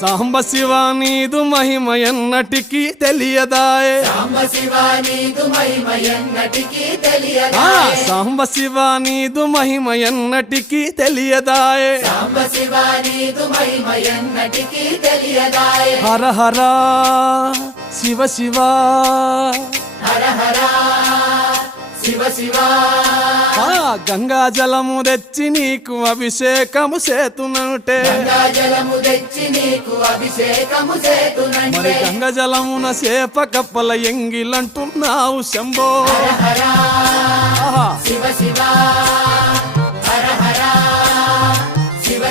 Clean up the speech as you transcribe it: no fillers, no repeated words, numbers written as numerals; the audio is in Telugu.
సాంబ శివ నీదు మహిమ ఎన్నటికీ తెలియదాయే సాంబ శివ నీదు మహిమ ఎన్నటికీ తెలియదాయే సాంబ శివ నీదు మహిమ ఎన్నటికీ తెలియదాయే సాంబ శివ నీదు మహిమ ఎన్నటికీ తెలియదాయే హర హర శివ శివ హర హర శివ శివ గంగా జలము తెచ్చి నీకు అభిషేకము చేతునంటే గంగా జలము తెచ్చి నీకు అభిషేకము మరి చేతునంటే గంగ జలమున చేప కప్పల ఎంగిలంటున్నావు శంభో హర హర ఆహా. శివ శివ